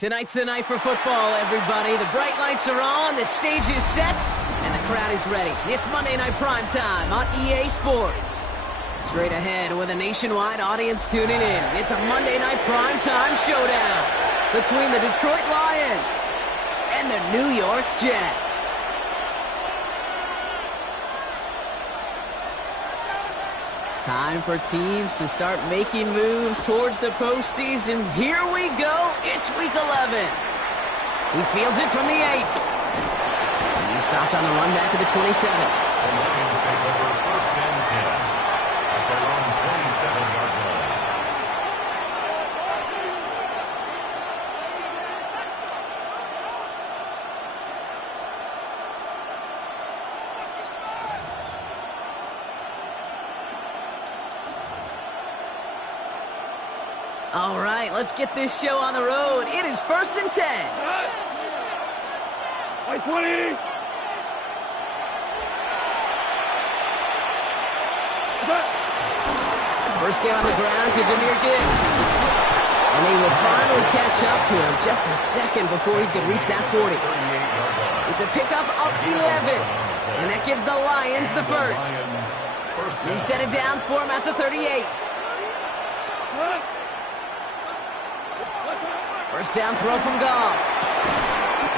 Tonight's the night for football, everybody. The bright lights are on, the stage is set, and the crowd is ready. It's Monday Night Primetime on EA Sports. Straight ahead with a nationwide audience tuning in, it's a Monday Night Primetime showdown between the Detroit Lions and the New York Jets. Time for teams to start making moves towards the postseason. Here we go. It's Week 11. He fields it from the 8. He's stopped on the run back of the 27. The Lions take over first and 10 at their own 27-yard line. All right, let's get this show on the road. It is first and 10. White 20. First game on the ground to Jahmyr Gibbs. And they will finally catch up to him just a second before he could reach that 40. It's a pickup of 11. And that gives the Lions the first. New set of downs for him at the 38. First down throw from Goff.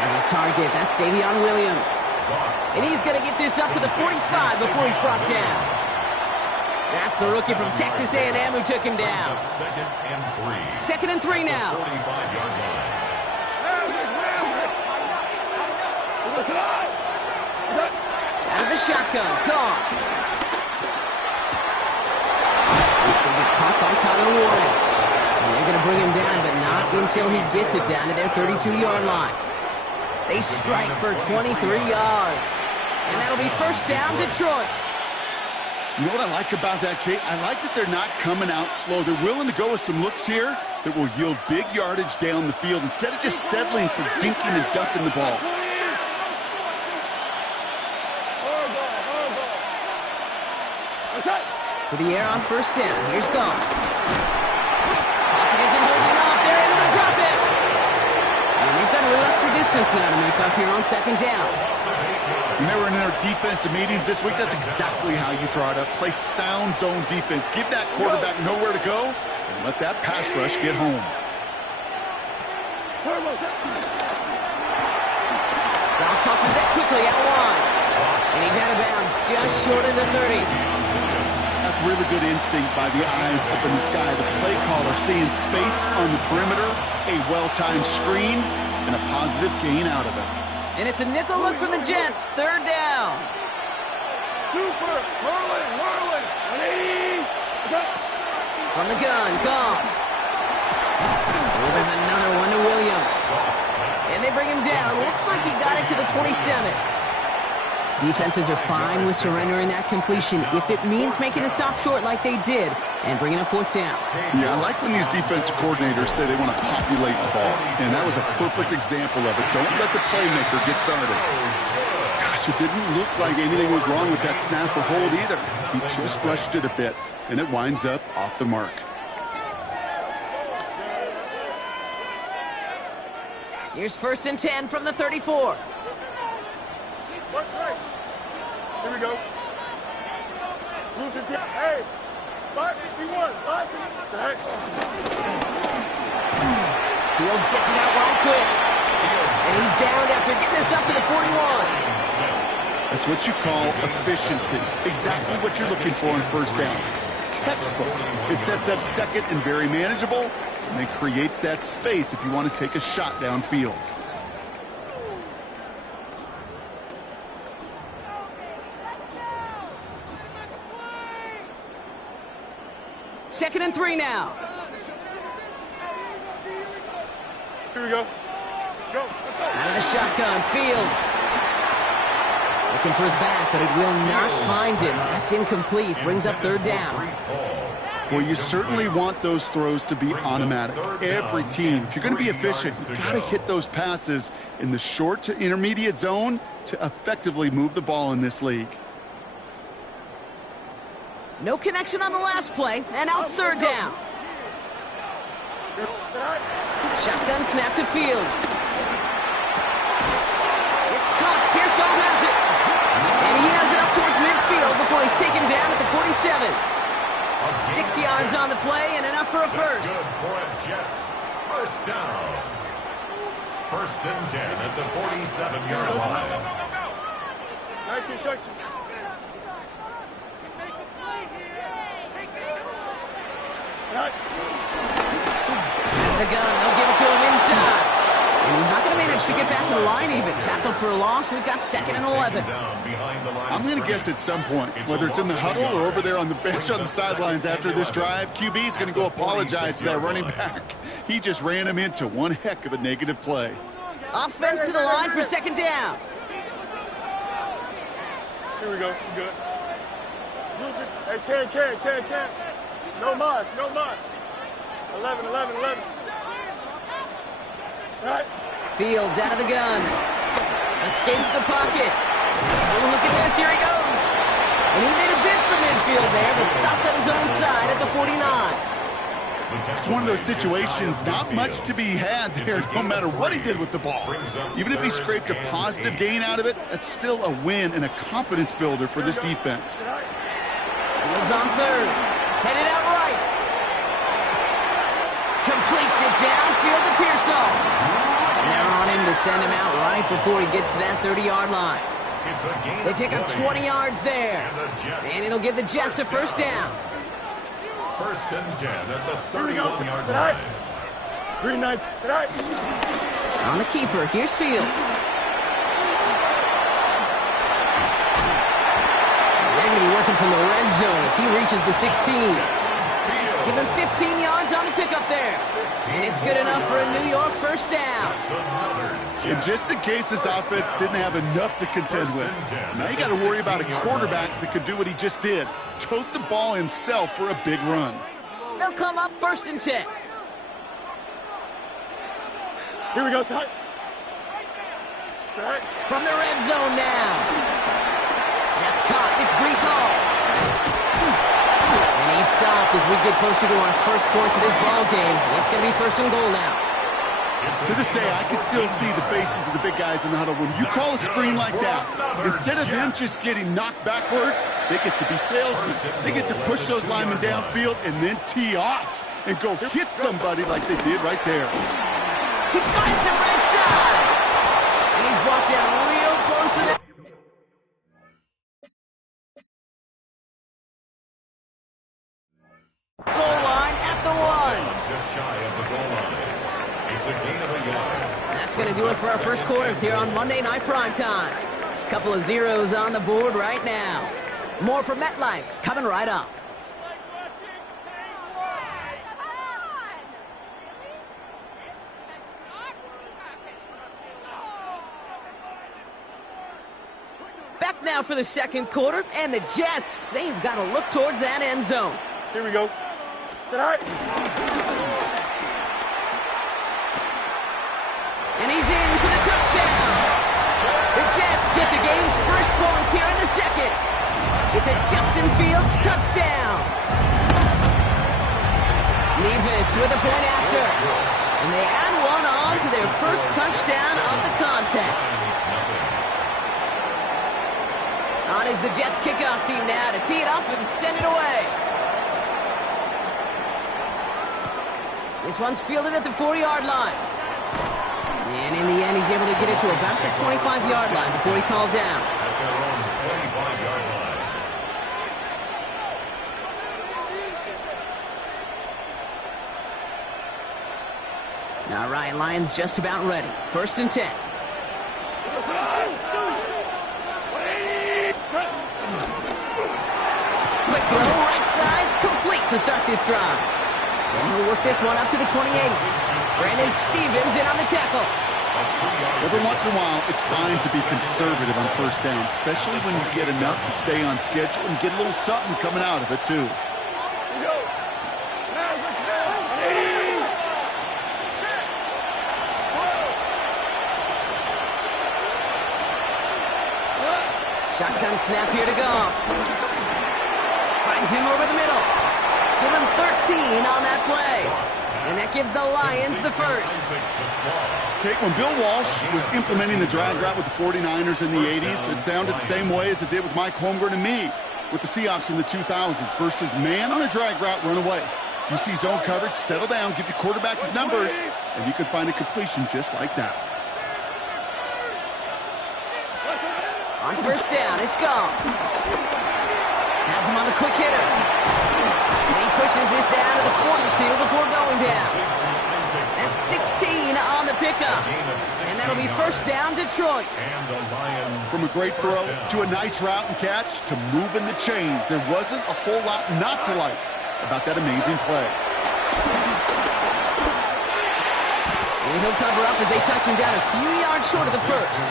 As his target, that's Savion Williams. And he's going to get this up to the 45 before he's brought down. That's the rookie from Texas A&M who took him down. Second and 3 now. 45-yard line. Out of the shotgun, Goff. He's going to be caught by Tyler Warren. And they're going to bring him down, but not until he gets it down to their 32-yard line. They strike for 23 yards. And that'll be first down, Detroit. You know what I like about that, Kate? I like that they're not coming out slow. They're willing to go with some looks here that will yield big yardage down the field instead of just settling for dinking and ducking the ball. To the air on first down. Here's Goff. Pocket isn't holding up. They're able to drop it. And they've got a little extra distance now to make up here on second down. When they were in their defensive meetings this week, that's exactly how you draw it up. Play sound zone defense. Give that quarterback nowhere to go and let that pass rush get home. Goff tosses that quickly out wide. And he's out of bounds just short of the 30. That's really good instinct by the eyes up in the sky. The play caller seeing space on the perimeter, a well-timed screen, and a positive gain out of it. And it's a nickel look from the Jets. Third down. Super. Whirling. 180. From the gun, Goff. Oh, there's another one to Williams. And they bring him down. Looks like he got it to the 27. Defenses are fine with surrendering that completion if it means making a stop short like they did and bringing a fourth down. Yeah, I like when these defensive coordinators say they want to populate the ball, and that was a perfect example of it. Don't let the playmaker get started. Gosh, it didn't look like anything was wrong with that snap or hold either. He just rushed it a bit, and it winds up off the mark. Here's first and 10 from the 34. Here we go. Hey, 551. Fields gets it out right quick. And he's down after getting this up to the 41. That's what you call efficiency. Exactly what you're looking for in first down. Textbook. It sets up second and very manageable, and then creates that space if you want to take a shot downfield. Second and 3 now. Here we go. Out of the shotgun, Fields. Looking for his back, but it will not find him. That's incomplete. Brings up third down. Well, you certainly want those throws to be automatic. Every team, if you're going to be efficient, you've got to hit those passes in the short to intermediate zone to effectively move the ball in this league. No connection on the last play, and now it's third down. Shotgun snap to Fields. It's caught. Pearsall has it. And he has it up towards midfield before he's taken down at the 47. 6 yards on the play and enough for a first. Good for a Jets. First down. First and 10 at the 47-yard line. Nice instruction. The gun, they'll give it to him inside. And he's not going to manage to get back to the line even. Tackled for a loss. We've got 2nd and 11. I'm going to guess at some point, whether it's in the huddle or over there on the bench on the sidelines after this drive, QB is going to go apologize to that running back. He just ran him into one heck of a negative play. Offense to the line for 2nd down. Here we go. You good. Hey, Ken. No mas. 11. Right. Fields out of the gun. Escapes the pocket. Oh, look at this. Here he goes. And he made a bid for midfield there, but stopped on his own side at the 49. It's one of those situations, not much to be had there, no matter what he did with the ball. Even if he scraped a positive gain out of it, that's still a win and a confidence builder for this defense. Fields on 3rd. Headed out right. Completes it downfield to Pearsall. And they're on him to send him out right before he gets to that 30-yard line. They pick up 20 yards there. And it'll give the Jets a first down. First and 10 at the 31-yard line. Green Knights, tonight. On the keeper, here's Fields. They're going to be working from the red zone as he reaches the 16. Give him 15 yards on the pickup there. And it's good enough for a New York first down. And just in case this offense didn't have enough to contend with, now you got to worry about a quarterback that could do what he just did. Tote the ball himself for a big run. They'll come up 1st and 10. Here we go, son. From the red zone now. That's caught. It's Breece Hall. And he stopped as we get closer to our first points of this ball game. It's going to be 1st and goal now. To this day, I can still see the faces of the big guys in the huddle. When you call a screen like that, instead of them just getting knocked backwards, they get to be salesmen. They get to push those linemen downfield and then tee off and go hit somebody like they did right there. He finds him right side. And he's brought down real close to the goal line at the 1. Just shy of the goal line. It's a gain of a yard. That's going to do it for our first quarter here on Monday Night Primetime. Couple of zeros on the board right now. More from MetLife coming right up. Back now for the second quarter, and the Jets, they've got to look towards that end zone. Here we go. Tonight. And he's in for the touchdown. The Jets get the game's first points here in the second. It's a Justin Fields touchdown. Nevis with a point after. And they add one on to their first touchdown of the contest. On is the Jets kickoff team now to tee it up and send it away. This one's fielded at the 4-yard line. And in the end, he's able to get it to about the 25-yard line before he's hauled down. At their own 25-yard line. All right, Lions just about ready. 1st and 10. Quick throw, right side, complete to start this drive. And he'll work this one up to the 28. Brandon Stevens in on the tackle. Every once in a while, it's fine to be conservative on first down, especially when you get enough to stay on schedule and get a little something coming out of it, too. Shotgun snap here to go. Finds him over the middle. Give him 13 on that play. And that gives the Lions the first. Okay, when Bill Walsh was implementing the drag route with the 49ers in the 80s, it sounded the same way as it did with Mike Holmgren and me with the Seahawks in the 2000s versus man on a drag route, run away. You see zone coverage, settle down, give your quarterback his numbers, and you can find a completion just like that. On first down, it's gone. Has him on the quick hitter. And he pushes this down to the 42 before going down. That's 16 on the pickup. And that'll be first down, Detroit. From a great throw to a nice route and catch to moving the chains, there wasn't a whole lot not to like about that amazing play. And he'll cover up as they touch him down a few yards short of the first.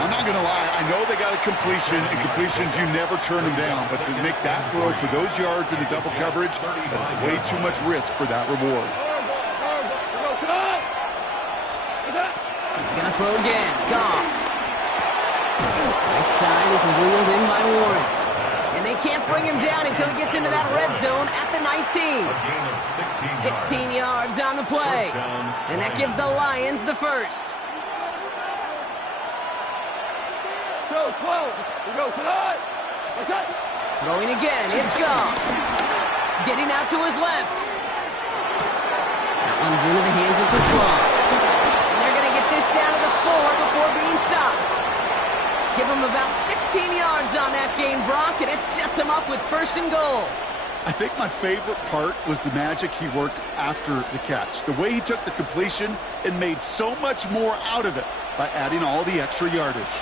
I'm not going to lie. I know they got a completion, and completions, you never turn them down. But to make that throw for those yards in the double coverage, that's way too much risk for that reward. Gonna throw again. Goff. Right side. This is wheeled in by Warren. And they can't bring him down until he gets into that red zone at the 19. 16 yards on the play. And that gives the Lions the first. Throwing again. It's Goff. Getting out to his left. That one's into the hands of Tesla. This down to the 4 before being stopped. Give him about 16 yards on that gain, Brock, and it sets him up with first and goal. I think my favorite part was the magic he worked after the catch. The way he took the completion and made so much more out of it by adding all the extra yardage.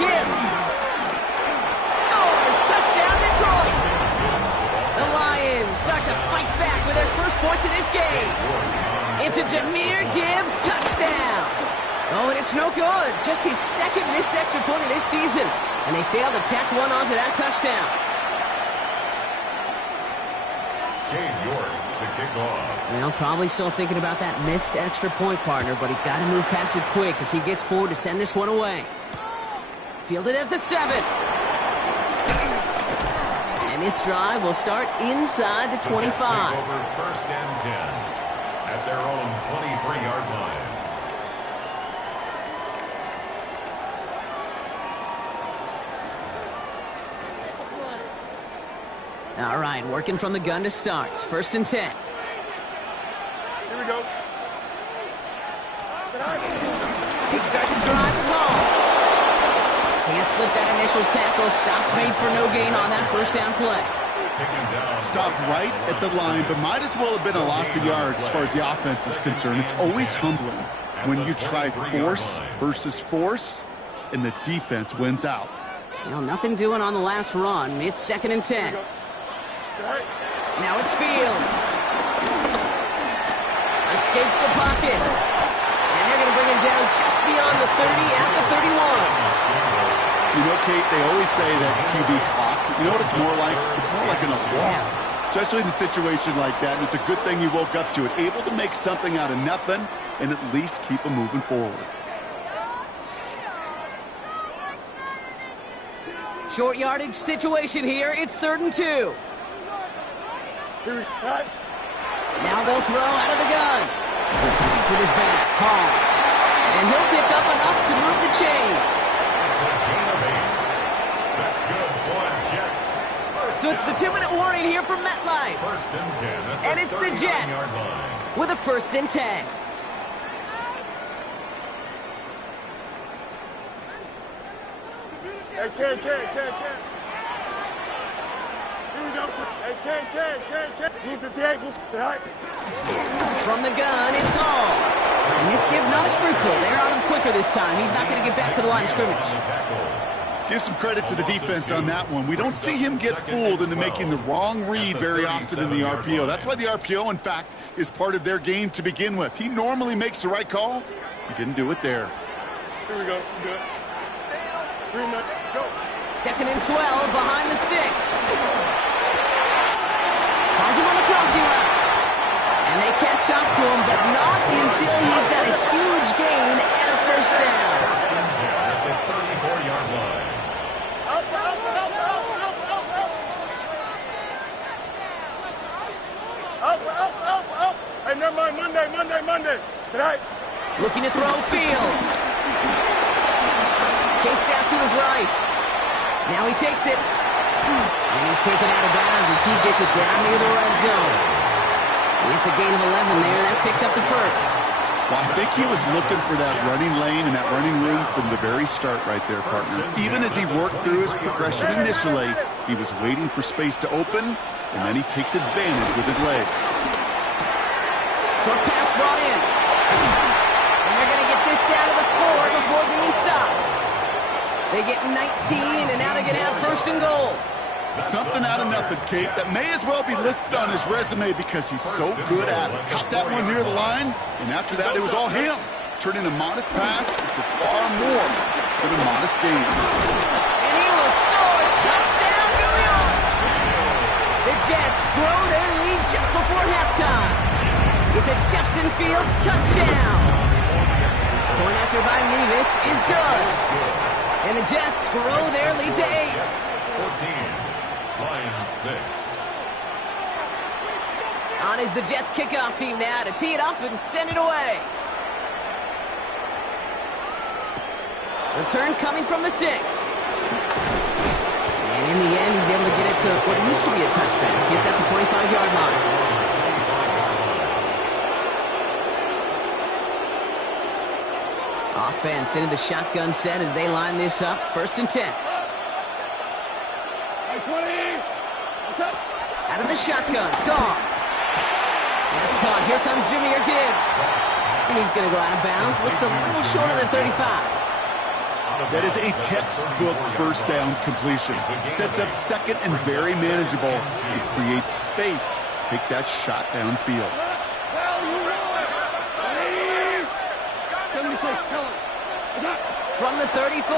Gibbs. Scores. Touchdown, Detroit. The Lions start to fight back with their first points of this game. It's a Jahmyr Gibbs touchdown. Oh, and it's no good. Just his second missed extra point of this season. And they failed to tack one onto that touchdown. Gabe York to kick off. Well, probably still thinking about that missed extra point, partner, but he's got to move past it quick as he gets forward to send this one away. Fielded at the 7. This drive will start inside the 25. Take over first and 10 at their own 23-yard line. All right, working from the gun to start. First and 10. Here we go. They start to drive the ball. Can't slip that initial tackle. Stops made for no gain on that first down play. Stopped right at the line, but might as well have been a loss of yards as far as the offense is concerned. It's always humbling when you try force versus force, and the defense wins out. You know, nothing doing on the last run. It's second and 10. Now it's Fields. Escapes the pocket. And they're going to bring him down just beyond the 30 at the 31. You know, Kate, they always say that QB clock, you know what it's more like? It's more like an alarm, especially in a situation like that. And it's a good thing you woke up to it, able to make something out of nothing and at least keep them moving forward. Short yardage situation here. It's 3rd and 2. Now they'll throw out of the gun. He's with his back. Hall. And he'll pick up enough to move the chains. That's good for Jets. So it's the 2-minute warning here from MetLife. First and 10 at And it's the Jets with a 1st and 10. Hey, Ken. Here we go. Hey, Ken. Move 58. From the gun, it's Hall. And this give not a sprinkle. They're on him quicker this time. He's not going to get back to the line of scrimmage. Give some credit to the defense on that one. We don't see him get fooled into making the wrong read very often in the RPO. That's why the RPO, in fact, is part of their game to begin with. He normally makes the right call. He didn't do it there. Here we go. Good. Green light. Go. 2nd and 12 behind the sticks. Finds him on the crossing route. And they catch up to him, but not until he's got a huge gain and a first down. First and 10 at the 34-yard line. never mind. Monday. Tonight. Looking to throw field. Chased out to his right. Now he takes it. And he's taken out of bounds as he gets it down near the red zone. It's a gain of 11 there. That picks up the first. Well, I think he was looking for that running lane and that running room from the very start right there, partner. Even as he worked through his progression initially, he was waiting for space to open, and then he takes advantage with his legs. Short pass brought in. And they're going to get this down to the 4 before being stopped. They get 19, and now they're going to have first and goal. Something out of nothing, Kate, that may as well be listed on his resume because he's so good at it. Caught that one near the line, and after that, it was all him. Turning a modest pass into far more than a modest gain. And he will score. Touchdown, New York! The Jets grow their lead just before halftime. It's a Justin Fields touchdown. Point after by Nevis is good. And the Jets grow their lead to 8. 14. Lions 6. On is the Jets kickoff team now to tee it up and send it away. Return coming from the 6. And in the end, he's able to get it to what used to be a touchback. It's at the 25-yard line. Offense into the shotgun set as they line this up. First and 10. Out of the shotgun, Goff. That's caught. Here comes Jahmyr Gibbs. And he's going to go out of bounds. Looks a little short of the 35. That is a textbook first down completion. Sets up second and very manageable. It creates space to take that shot downfield. From the 34.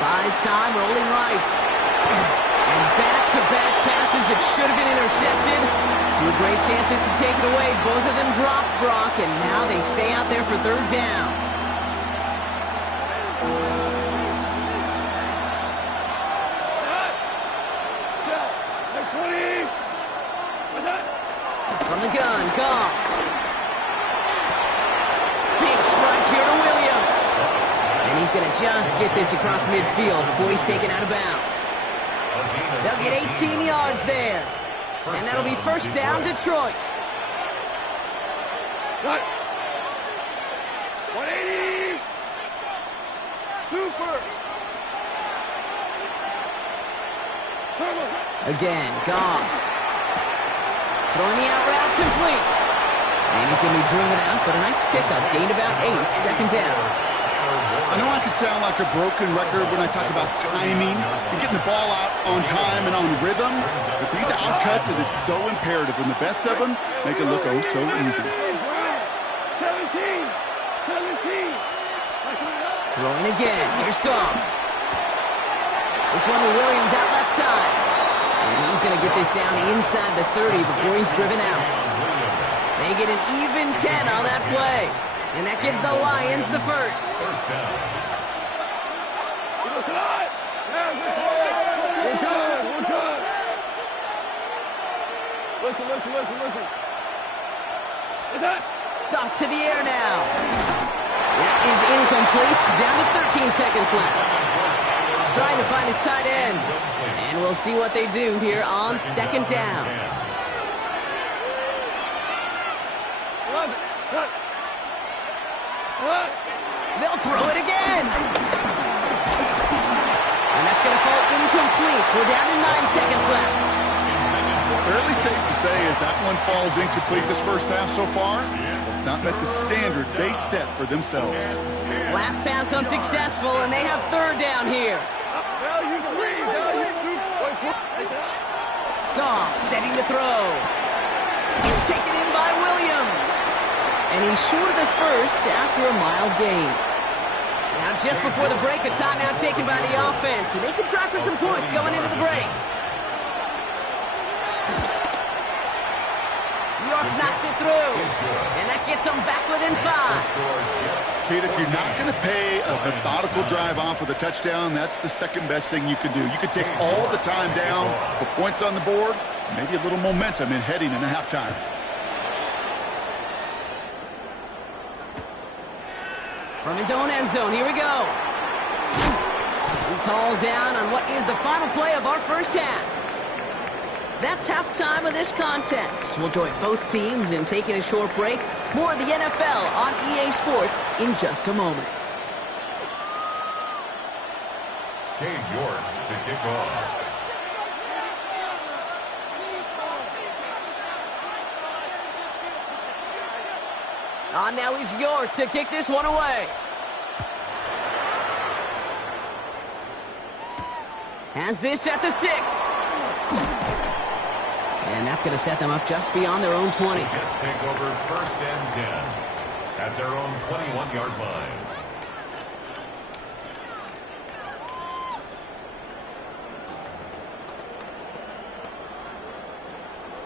Buys time, rolling right. And back-to-back passes that should have been intercepted. 2 great chances to take it away. Both of them dropped, Brock, and now they stay out there for third down. From the gun, Goff. Big strike here to Williams. And he's going to just get this across midfield before he's taken out of bounds. They'll get 18 yards there. And that'll be first down, Detroit. 180. Super. Again, Goff. Throwing the out route complete. And he's going to be driven out, but a nice pickup. Gained about 8, second down. I know I could sound like a broken record when I talk about timing and getting the ball out on time and on rhythm, but these out cuts, it is so imperative, and the best of them make it look oh so easy. 17. Throwing again. Here's Goff. This one to Williams out left side. And he's going to get this down inside the 30 before he's driven out. They get an even 10 on that play. And that gives the Lions the first. First down. We're good. Listen. Goff to the air now. That is incomplete. Down to 13 seconds left. Trying to find his tight end. And we'll see what they do here on second down. They'll throw it again. And that's going to fall incomplete. We're down to 9 seconds left. Fairly safe to say as that one falls incomplete this first half so far, it's not met the standard they set for themselves. Last pass unsuccessful, and they have third down here. Goff setting the throw. It's taken in by Williams. And he's short of the first after a mild gain. Now just before the break, a timeout taken by the offense. And they can try for some points going into the break. York knocks it through. And that gets them back within 5. Kate, if you're not going to pay a methodical drive off with a touchdown, that's the second best thing you can do. You could take all the time down, put points on the board, Maybe a little momentum in heading into halftime. From his own end zone, here we go. He's hauled down on what is the final play of our first half. That's halftime of this contest. We'll join both teams in taking a short break. More of the NFL on EA Sports in just a moment. Cade York to kick off. Now he's York to kick this one away. Has this at the 6. And that's going to set them up just beyond their own 20. Jets take over 1st and 10 at their own 21-yard line.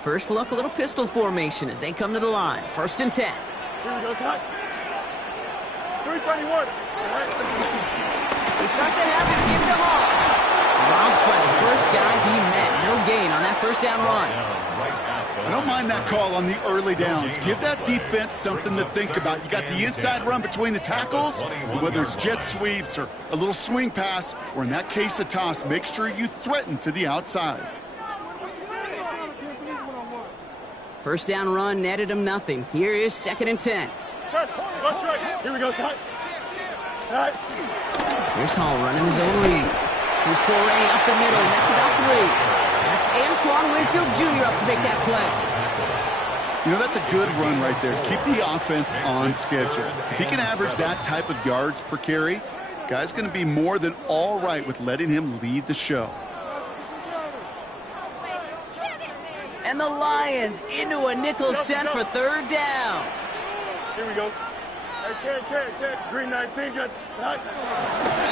First look, a little pistol formation as they come to the line. 1st and 10. Here we go, Scott. 331. They start to have it give them off. Robbed by the first guy he met. No gain on that first down run. I don't mind that call on the early downs. Give that defense something to think about. You got the inside run between the tackles, and whether it's jet sweeps or a little swing pass, or in that case a toss, make sure you threaten to the outside. First down run netted him nothing. Here is 2nd and 10. Watch right. Here we go, Scott. Right. Here's Hall running his own read. His foray up the middle. That's about 3. That's Antoine Winfield Jr. up to make that play. You know, that's a good run right there. Keep the offense on schedule. If he can average that type of yards per carry, this guy's going to be more than all right with letting him lead the show. And the Lions into a nickel set for 3rd down. Here we go. Hey, can't. Green 19, just right.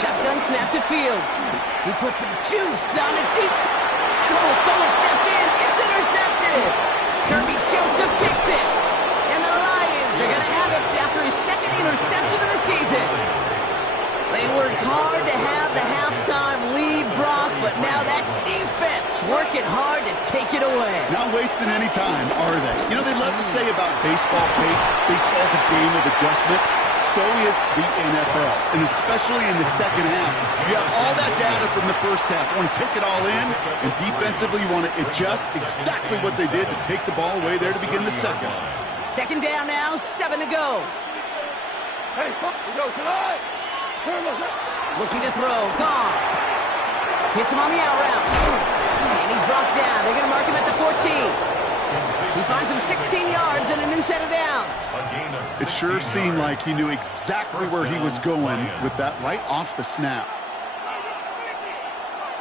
Shotgun snap to Fields. He puts some juice on it deep. And someone stepped in. It's intercepted. Kirby Joseph kicks it. And the Lions are going to have it after his 2nd interception of the season. They worked hard to have the halftime lead, Brock, but now that defense working hard to take it away. Not wasting any time, are they? You know, they love to say about baseball, Kate, baseball's a game of adjustments. So is the NFL, and especially in the second half. You have all that data from the first half. You want to take it all in, and defensively you want to adjust exactly what they did to take the ball away there to begin the second. 2nd down now, 7 to go. Hey, we go tonight. Looking to throw, gone. Hits him on the out route. And he's brought down. They're going to mark him at the 14. He finds him 16 yards and a new set of downs. It sure seemed like he knew exactly where he was going with that right off the snap.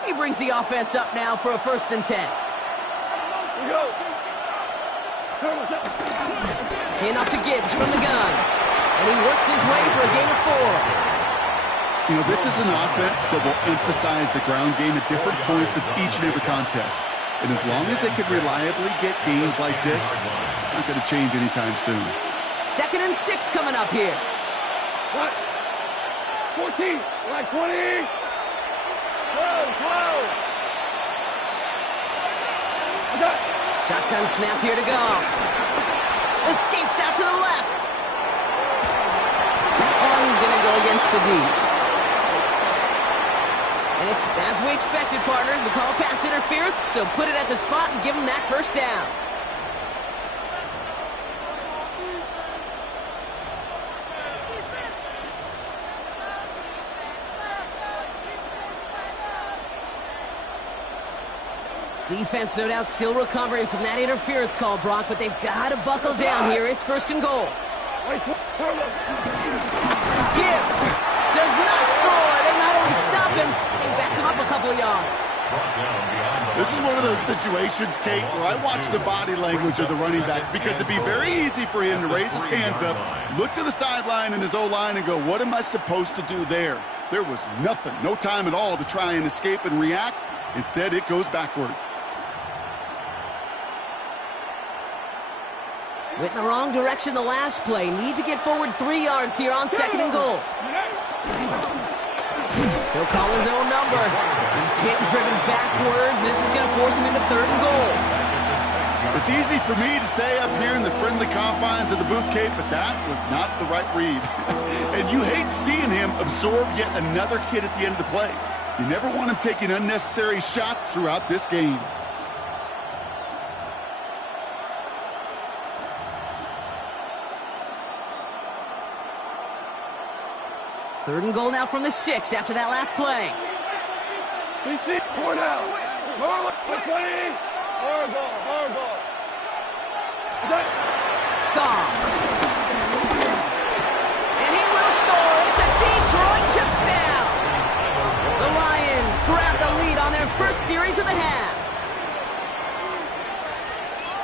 He brings the offense up now for a 1st and 10. Here we go. Hand off to Gibbs from the gun. And he works his way for a gain of 4. You know, this is an offense that will emphasize the ground game at different points of each and every contest. And as long as they can reliably get gains like this, it's not going to change anytime soon. 2nd and 6 coming up here. What? 14. Like 20. 12. Shotgun snap here to go. Escapes out to the left. That one gonna go against the D. And it's as we expected, partner. We call pass interference, so put it at the spot and give him that 1st down. Defense, no doubt, still recovering from that interference call, Brock, but they've got to buckle down here. It's 1st and goal. Gibbs does not score. They not only stop him, they backed him up a couple of yards. This is one of those situations, Kate, where I watch the body language of the running back because it'd be very easy for him to raise his hands up, look to the sideline and his O-line and go, what am I supposed to do there? There was nothing, no time at all to try and escape and react. Instead, it goes backwards. Went in the wrong direction the last play. Need to get forward 3 yards here on 2nd and goal. He'll call his own number. He's hit and driven backwards. This is going to force him into 3rd and goal. It's easy for me to say up here in the friendly confines of the booth, Kate, but that was not the right read. And you hate seeing him absorb yet another hit at the end of the play. You never want him taking unnecessary shots throughout this game. Third and goal now from the 6 after that last play. Four down. More 20. More goal. Gone. And he will score. It's a Detroit touchdown. The Lions grab the lead on their first series of the half.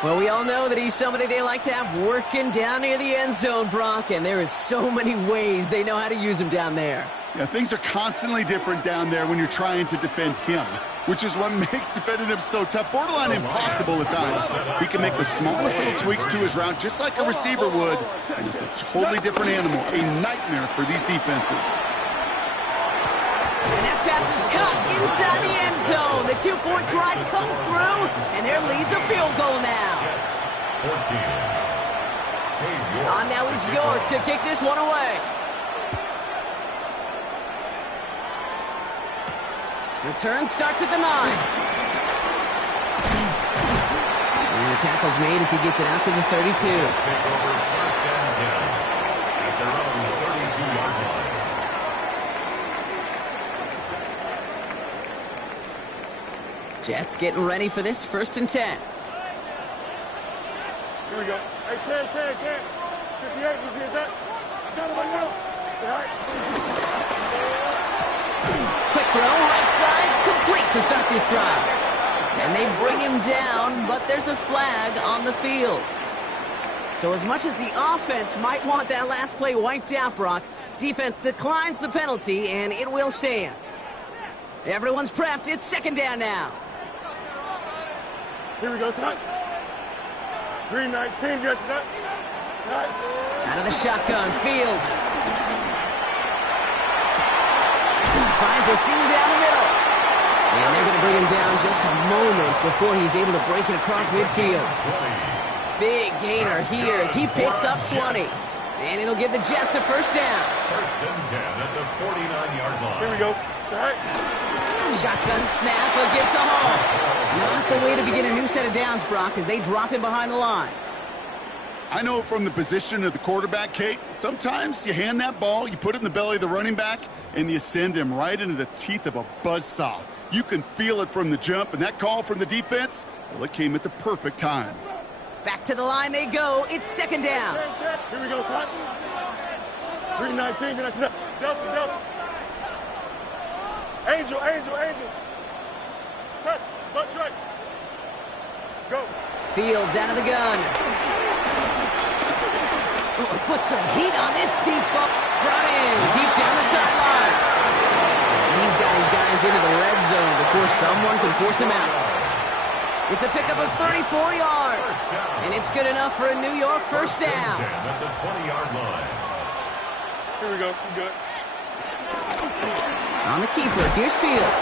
Well, we all know that he's somebody they like to have working down near the end zone, Brock, and there is so many ways they know how to use him down there. Yeah, things are constantly different down there when you're trying to defend him, which is what makes defending him so tough, borderline impossible at times. He can make the smallest little tweaks to his route just like a receiver would, and it's a totally different animal, a nightmare for these defenses. And that pass is caught inside the end zone. The 2-point try comes through, and their lead's a field goal now. 14. On now is York to kick this one away. Return starts at the 9. And the tackle's made as he gets it out to the 32. Take over first and 10 at their own 32-yard line. Jets getting ready for this first and 10. Here we go. Hey, Ken. 58, you see that? Shut him right now. Quick throw, right side, complete to start this drive. And they bring him down, but there's a flag on the field. So as much as the offense might want that last play wiped out, Brock, defense declines the penalty, and it will stand. Everyone's prepped. It's second down now. Here we go, son. Green 19, get that. Out of the shotgun, Fields. Finds a seam down the middle. And they're going to bring him down just a moment before he's able to break it across midfield. Big gainer here as he picks up 20. And it'll give the Jets a first down. First and 10 at the 49-yard line. Here we go. Shotgun snap, a give to Hall. Not the way to begin a new set of downs, Brock, as they drop him behind the line. I know from the position of the quarterback, Kate, sometimes you hand that ball, you put it in the belly of the running back, and you send him right into the teeth of a buzzsaw. You can feel it from the jump, and that call from the defense, well, it came at the perfect time. Back to the line they go. It's second down. Here we go, son. Green 19, get that. Delta. Angel. Press, butt straight. Go. Fields out of the gun. Oh, put some heat on this deep ball. Brought in deep down the sideline. He's got his guys into the red zone before someone can force him out. It's a pickup of 34 yards. And it's good enough for a New York first down. At the 20-yard line. Here we go. You good. On the keeper, here's Fields.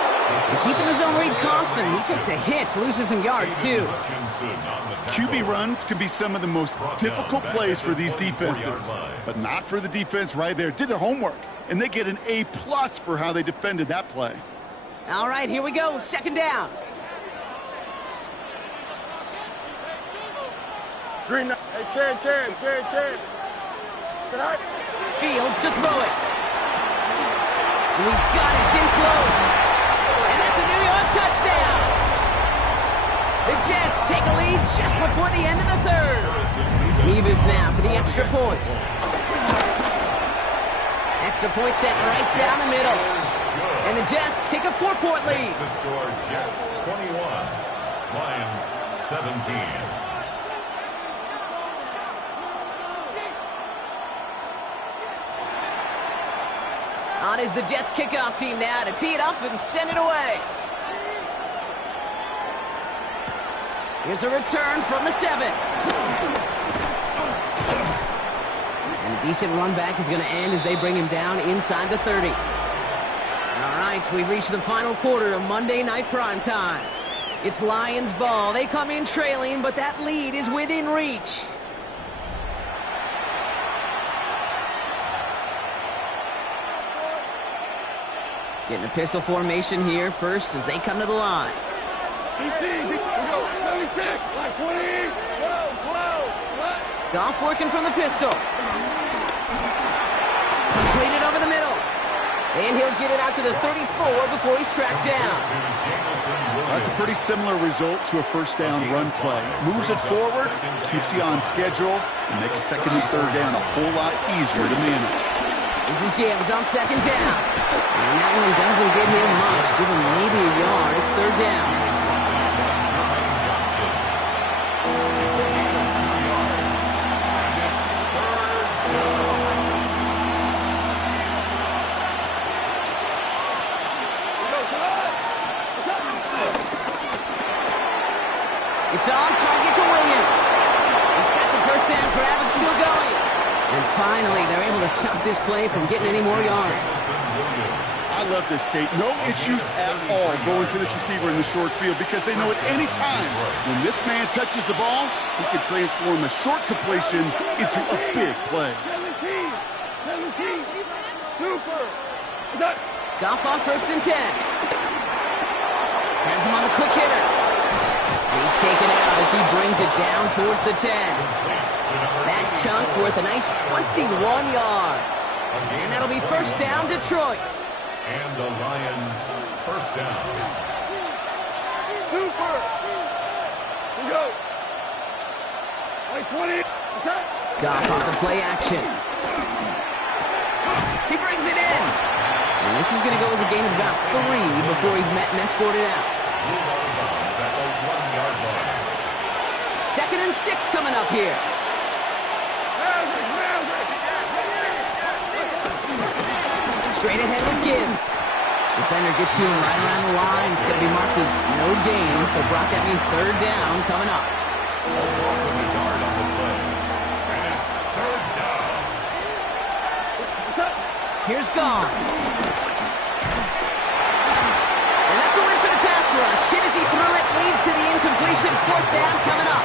And keeping his own read costs him. He takes a hit, loses some yards, too. QB runs can be some of the most difficult plays for these defenses, but not for the defense right there. Did their homework, and they get an A+ for how they defended that play. All right, here we go. Second down. Green. Hey, Ken. Tonight. Fields to throw it. He's got it. It's in close. And that's a New York touchdown. The Jets take a lead just before the end of the third. Beavis now for the extra point. Extra point set right down the middle. And the Jets take a 4-point lead. The score, Jets 21, Lions 17. On is the Jets kickoff team now to tee it up and send it away. Here's a return from the 7. And a decent run back is going to end as they bring him down inside the 30. All right, we've reached the final quarter of Monday Night Primetime. It's Lions ball. They come in trailing, but that lead is within reach. Getting a pistol formation here first as they come to the line. Goff working from the pistol. Completed over the middle. And he'll get it out to the 34 before he's tracked down. That's a pretty similar result to a first down run play. Moves it forward, keeps you on schedule, and makes second and third down a whole lot easier to manage. This is Gibbs on second down. And that one doesn't get him much. Give him maybe a yard. It's third down. It's on target to Williams. He's got the first down grab and still going. And finally, they're able to stop this play from getting any more yards. I love this, Kate. No issues at all going to this receiver in the short field because they know at any time when this man touches the ball, he can transform a short completion into a big play. Goff on first and 10. Has him on the quick hitter. He's taken out as he brings it down towards the 10. That chunk worth a nice 21 yards. And that'll be first down, Detroit. And the Lions first down. Super! We go! 20! Okay! Goff off the play action. He brings it in. And this is going to go as a gain of about 3 before he's met and escorted out. At the 1-yard line. Second and 6 coming up here. Straight ahead with Gibbs. Defender gets to him right around the line. It's going to be marked as no gain. So, Brock, that means third down coming up. Almost a yard on the play. And it's third down. Here's Goff. And that's a win for the pass rush. Hit as he threw it. Leads to the incompletion. Fourth down coming up.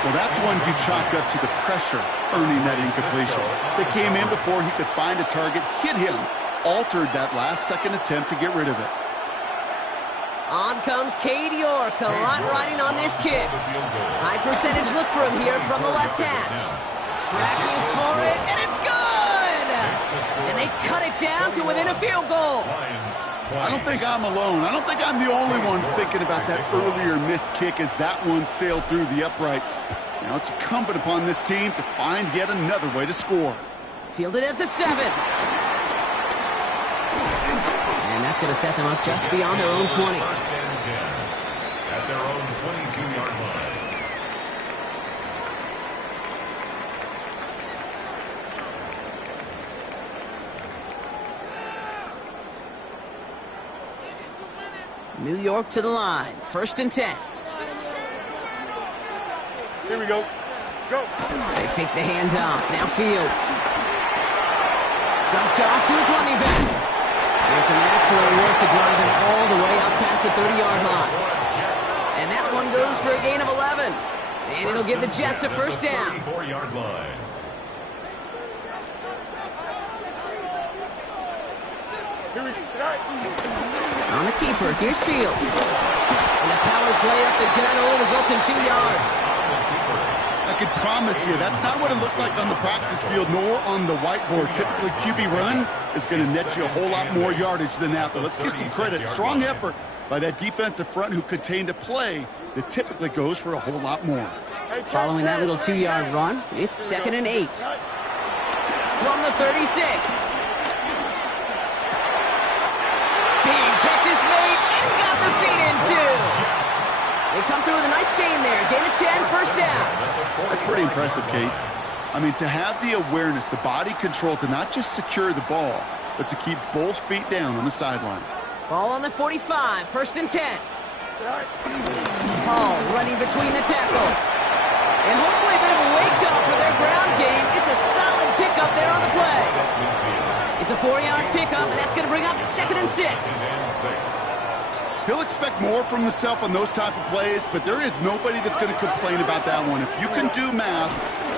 Well, that's one you chalk up to the pressure earning that incompletion. They came in before he could find a target, hit him, altered that last-second attempt to get rid of it. On comes Cade York. A lot riding on this kick. High percentage look for him here from the left hash. Tracking for it, and it's good! And they cut it down to within a field goal. I don't think I'm alone. I don't think I'm the only one thinking about that earlier missed kick as that one sailed through the uprights. Now it's incumbent upon this team to find yet another way to score. Fielded at the 7. And that's going to set them up just beyond their own 20. First and 10 at their own 22-yard line. New York to the line. First and 10. Here we go. Go. They fake the handoff. Now Fields. Dumped off to his running back. And some excellent work to drive him all the way up past the 30-yard line. And that one goes for a gain of 11. And it'll give the Jets a first down. 34-yard line. Here we go. On the keeper, here's Fields. And the power play up the gut results in 2 yards. I could promise you that's not what it looked like on the practice field nor on the whiteboard. Typically, QB run is going to net you a whole lot more yardage than that. But let's give some credit. Strong effort by that defensive front who contained a play that typically goes for a whole lot more. Following that little 2-yard run, it's second and 8. From the 36. Big catch is made, and he got the feet in too. They come through with a nice gain there. Gain of 10, first down. That's pretty impressive, Kate. I mean, to have the awareness, the body control to not just secure the ball, but to keep both feet down on the sideline. Ball on the 45, first and 10. Hall running between the tackles. And hopefully a bit of a wake-up for their ground game. It's a solid pickup there on the play. It's a 4-yard pickup, and that's going to bring up second and 6. He'll expect more from himself on those type of plays, but there is nobody that's going to complain about that one. If you can do math,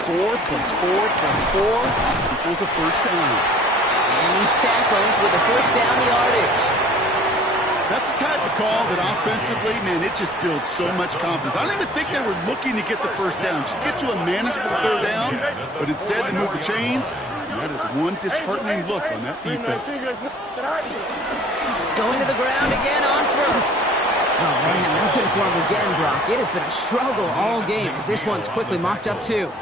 4 plus 4 plus 4 equals a first down. And he's tackled with a first down yardage. That's the type of call that offensively, man, it just builds so much confidence. I don't even think they were looking to get the first down. Just get to a manageable third down, but instead they move the chains. And that is one disheartening look on that defense. Going to the ground again on first. Oh, man, nothing for him again, Brock. It has been a struggle all game as this one's quickly mocked up too.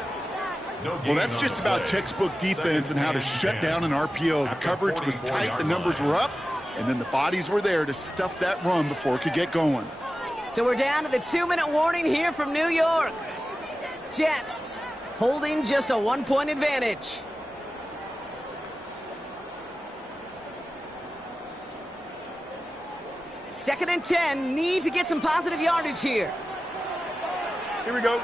Well, that's just about textbook defense and how to shut down an RPO. The coverage was tight, the numbers were up, and then the bodies were there to stuff that run before it could get going. So we're down to the 2-minute warning here from New York. Jets holding just a 1-point advantage. Second and 10, need to get some positive yardage here. Here we go.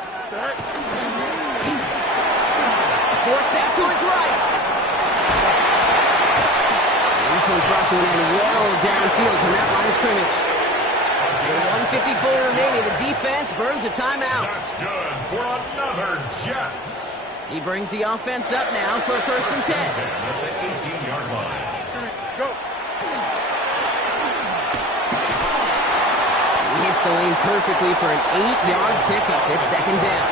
Forced out to his right. And this one's brought to an end well downfield from that line of scrimmage. With 1:54 remaining, the defense burns a timeout. That's good for another Jets. He brings the offense up now for a first and 10. At the 18-yard line. Go. He hits the lane perfectly for an 8-yard pickup. It's second down.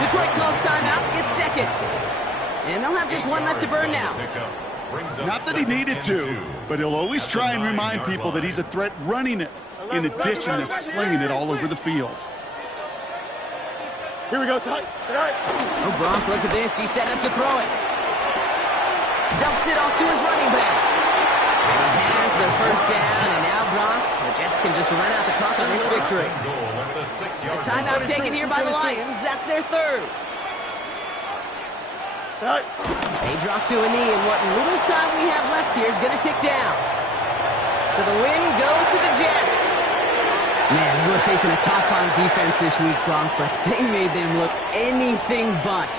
Detroit calls timeout. It's second. And they'll have just one left to burn now. Not that he needed to, but he'll always try and remind people that he's a threat running it, in addition to slinging it all over the field. Here we go, son. Oh, Brock, look at this. He's setting up to throw it. Dumps it off to his running back. He has their first down, and now Brock, the Jets can just run out the clock on this victory. A timeout taken here by the Lions. That's their third. They drop to a knee, and what little time we have left here is going to tick down. So the win goes to the Jets. Man, they were facing a top-5 defense this week, Brock, but they made them look anything but.